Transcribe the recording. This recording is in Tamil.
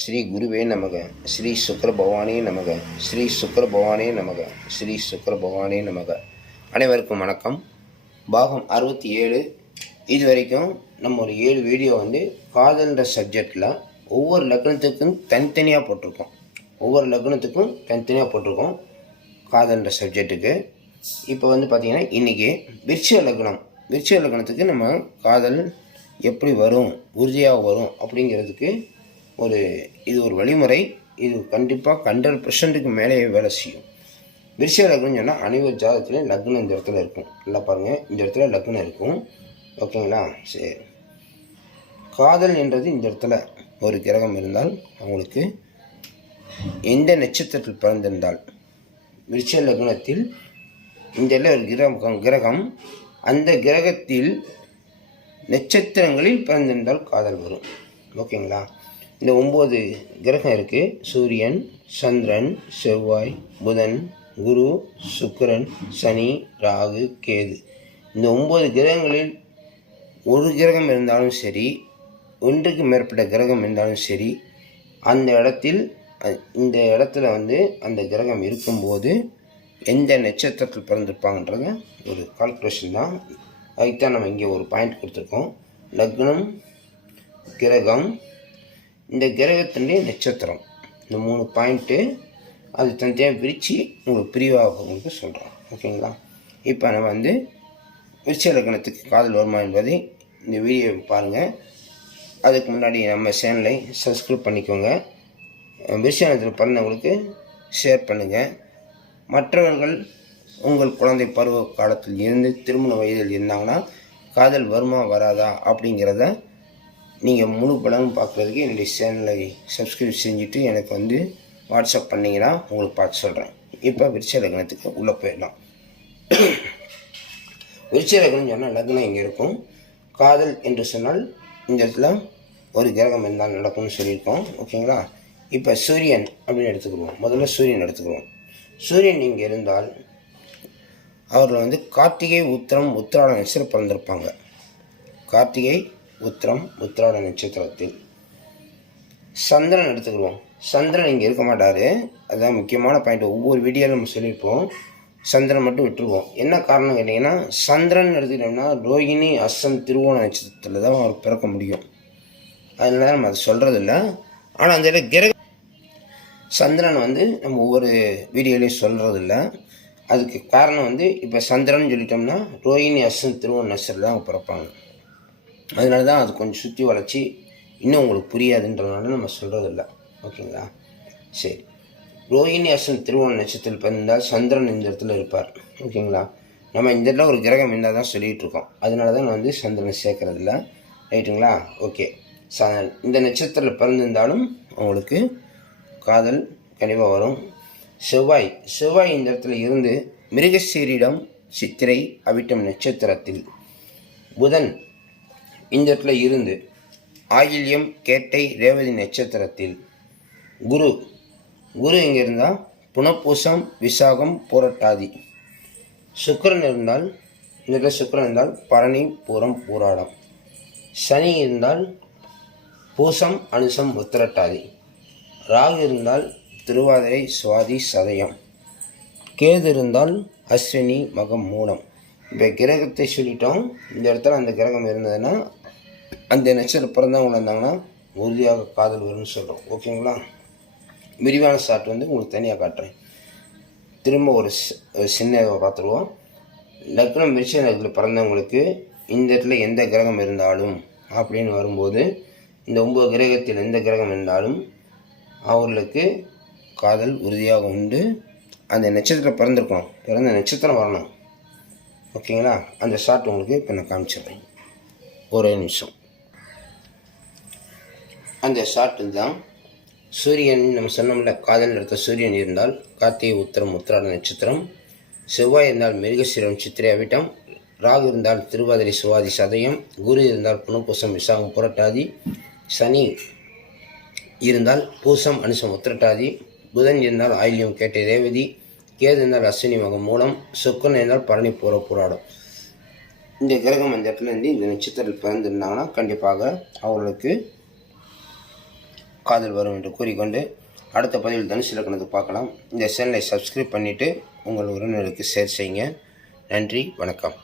ஸ்ரீ குருவே நமக. ஸ்ரீ சுக்கர பகவானே நமக. ஸ்ரீ சுக்கர பகவானே நமக. ஸ்ரீ சுக்கர பகவானே நமக. அனைவருக்கும் வணக்கம். பாகம் 67. இது வரைக்கும் நம்ம ஒரு 7 வீடியோ காதல்ன்ற சப்ஜெக்டில் ஒவ்வொரு லக்னத்துக்கும் தனித்தனியாக போட்டிருக்கோம். காதல்ன்ற சப்ஜெக்ட்டுக்கு இப்போ பார்த்திங்கன்னா இன்றைக்கி விருச்சிக லக்னத்துக்கு நம்ம காதல் எப்படி வரும், உறுதியாக வரும் அப்படிங்கிறதுக்கு இது ஒரு வழிமுறை. இது கண்டிப்பாக 100% மேலேயே வேலை செய்யும். விருச்சிக லக்னம் சொன்னால் அனைவர் ஜாதகத்துலேயும் லக்னம் இந்த இடத்துல இருக்கும். நல்லா பாருங்கள், இந்த இடத்துல லக்னம் இருக்கும். ஓகேங்களா? சரி, காதல் என்றது இந்த இடத்துல ஒரு கிரகம் இருந்தால் அவங்களுக்கு எந்த நட்சத்திரத்தில் பிறந்திருந்தால், விருச்சிக லக்னத்தில் இந்த ஒரு கிரகம் அந்த கிரகத்தில் நட்சத்திரங்களில் பிறந்திருந்தால் காதல் வரும். ஓகேங்களா? இந்த 9 கிரகம் இருக்குது. சூரியன், சந்திரன், செவ்வாய், புதன், குரு, சுக்கிரன், சனி, ராகு, கேது. இந்த 9 கிரகங்களில் ஒரு கிரகம் இருந்தாலும் சரி, ஒன்றுக்கு மேற்பட்ட கிரகம் இருந்தாலும் சரி, இந்த இடத்துல அந்த கிரகம் இருக்கும்போது எந்த நட்சத்திரத்தில் பிறந்திருப்பாங்கன்றத ஒரு கால்குலேஷன் தான். அதுக்குத்தான் நம்ம இங்கே ஒரு பாயிண்ட் கொடுத்துருக்கோம். லக்னம், கிரகம், இந்த கிரகத்தினுடைய நட்சத்திரம், இந்த 3 பாயிண்ட்டு அது தனியாக பிரித்து உங்களுக்கு பிரிவாக உங்களுக்கு சொல்கிறோம். ஓகேங்களா? இப்போ நம்ம விருச்சிக லக்னத்துக்கு காதல் வருமா என்பதை இந்த வீடியோ பாருங்கள். அதுக்கு முன்னாடி நம்ம சேனலை சப்ஸ்கிரைப் பண்ணிக்கோங்க. விருச்சிக லக்னத்தில் பிறந்தவங்களுக்கு ஷேர் பண்ணுங்கள். மற்றவர்கள் உங்கள் குழந்தை பருவ காலத்தில் இருந்து திருமண வயதில் இருந்தாங்கன்னா காதல் வருமா வராதா அப்படிங்கிறத நீங்கள் முழு படமும் பார்க்குறதுக்கு என்னுடைய சேனலை சப்ஸ்கிரைப் செஞ்சுட்டு எனக்கு வாட்ஸ்அப் பண்ணிங்கன்னா உங்களுக்கு பார்த்து சொல்கிறேன். இப்போ விருச்சிக லக்னத்துக்கு உள்ளே போயிடலாம். விருச்சிக லக்னம் சொன்னால் லக்னம் இங்கே இருக்கும். காதல் என்று சொன்னால் இந்த இடத்துல ஒரு கிரகம் இருந்தால் நடக்கும்னு சொல்லியிருக்கோம். ஓகேங்களா? இப்போ சூரியன் அப்படின்னு எடுத்துக்கிடுவோம். முதல்ல சூரியன் எடுத்துக்கிடுவோம். சூரியன் இங்கே இருந்தால் அவர்கள் கார்த்திகை, உத்திரம், உத்திராட நட்சத்திரம் பிறந்திருப்பாங்க. கார்த்திகை, உத்திரம், உத்திராட நட்சத்திரத்தில். சந்திரன் எடுத்துக்கிடுவோம். சந்திரன் இங்கே இருக்க மாட்டார். அதுதான் முக்கியமான பாயிண்ட். ஒவ்வொரு வீடியோவில் நம்ம சொல்லியிருப்போம். சந்திரன் மட்டும் விட்டுருவோம். என்ன காரணம் கேட்டிங்கன்னா, சந்திரன் எடுத்துக்கிட்டோம்னா ரோகிணி, அஸ்தம், திருவோண நட்சத்திரத்தில் தான் அவர் பிறக்க முடியும். அதனால நம்ம அதை சொல்கிறதில்ல. ஆனால் அந்த கிரக சந்திரன் நம்ம ஒவ்வொரு வீடியோலையும் சொல்கிறதில்ல. அதுக்கு காரணம் இப்போ சந்திரன் சொல்லிட்டோம்னா ரோகிணி, அஸ்தம், திருவோண நட்சத்திரத்தில் தான் அவங்க பிறப்பாங்க. அதனால தான் அது கொஞ்சம் சுற்றி வளைச்சி இன்னும் உங்களுக்கு புரியாதுன்றதுனால நம்ம சொல்கிறதில்ல. ஓகேங்களா? சரி, ரோகிணி, அஸ்தம், திருவோண நட்சத்திரத்தில் பிறந்தால் சந்திரன் இந்த இடத்துல இருப்பார். ஓகேங்களா? நம்ம இந்த இடத்துல ஒரு கிரகம் இருந்தால் தான் சொல்லிகிட்டு இருக்கோம். அதனால தான் நான் சந்திரனை சேர்க்கறதில்ல. ரைட்டுங்களா? ஓகே. இந்த நட்சத்திரத்தில் பிறந்திருந்தாலும் அவங்களுக்கு காதல் கண்டிப்பாக வரும். செவ்வாய் இந்த இடத்துல இருந்து மிருகசீரிடம், சித்திரை, அவிட்டம் நட்சத்திரத்தில். புதன் இந்த இடத்துல இருந்து ஆயில்யம், கேட்டை, ரேவதி நட்சத்திரத்தில். குரு இங்கே இருந்தால் புனப்பூசம், விசாகம், பூரட்டாதி. சுக்கிரன் இருந்தால் இந்த இடத்துல சுக்கிரன் இருந்தால் பரணி, பூரம், பூராடம். சனி இருந்தால் பூசம், அனுசம், உத்திரட்டாதி. ராகு இருந்தால் திருவாதிரை, சுவாதி, சதயம். கேது இருந்தால் அஸ்வினி, மகம், மூலம். இப்போ கிரகத்தை சொல்லிட்டோம். இந்த இடத்துல அந்த கிரகம் இருந்ததுன்னா அந்த நட்சத்திரம் பிறந்தவங்க இருந்தாங்கன்னா உறுதியாக காதல் வரும்னு சொல்கிறோம். ஓகேங்களா? விரிவான ஷாட் உங்களுக்கு தனியாக காட்டுறேன். திரும்ப ஒரு சின்ன பார்த்துருவோம். லக்னம் விருச்சிக லக்னத்தில் பிறந்தவங்களுக்கு இந்த இடத்துல எந்த கிரகம் இருந்தாலும் அப்படின்னு வரும்போது, இந்த 9 கிரகத்தில் எந்த கிரகம் இருந்தாலும் அவர்களுக்கு காதல் உறுதியாக உண்டு. அந்த நட்சத்திரம் பிறந்த நட்சத்திரம் வரணும். ஓகேங்களா? அந்த ஷாட் உங்களுக்கு இப்போ நான் காமிச்சிடுறேன். ஒரே நிமிஷம். அந்த ஷாட்டு தான் சூரியன். நம்ம சொன்னோம்ல, காதல் எடுத்த சூரியன் இருந்தால் கார்த்திகை, உத்திரம், உத்திராட நட்சத்திரம். செவ்வாய் இருந்தால் மிருகசீரம், சித்திரை, அவிட்டம். ராகு இருந்தால் திருவாதிரை, சுவாதி, சதயம். குரு இருந்தால் புனப்பூசம், விசாகம், புரட்டாதி. சனி இருந்தால் பூசம், அனுசம், உத்திரட்டாதி. புதன் இருந்தால் ஆயில்யம், கேட்டை, ரேவதி. கேது இருந்தால் அஸ்வினி, மகம், மூலம். சுக்கிரன் இருந்தால் பரணி, பூராடம். இந்த கிரகம் அந்த இடத்துல இந்த நட்சத்திரத்தில் பிறந்திருந்தாங்கன்னா கண்டிப்பாக அவர்களுக்கு காதல் வரும் என்று கூறிக்கொண்டு அடுத்த பதிவில் தனுசு இலக்கணத்தை பார்க்கலாம். இந்த சேனலை சப்ஸ்கிரைப் பண்ணிவிட்டு உங்கள் உறவினருக்கு ஷேர் செய்யுங்க. நன்றி, வணக்கம்.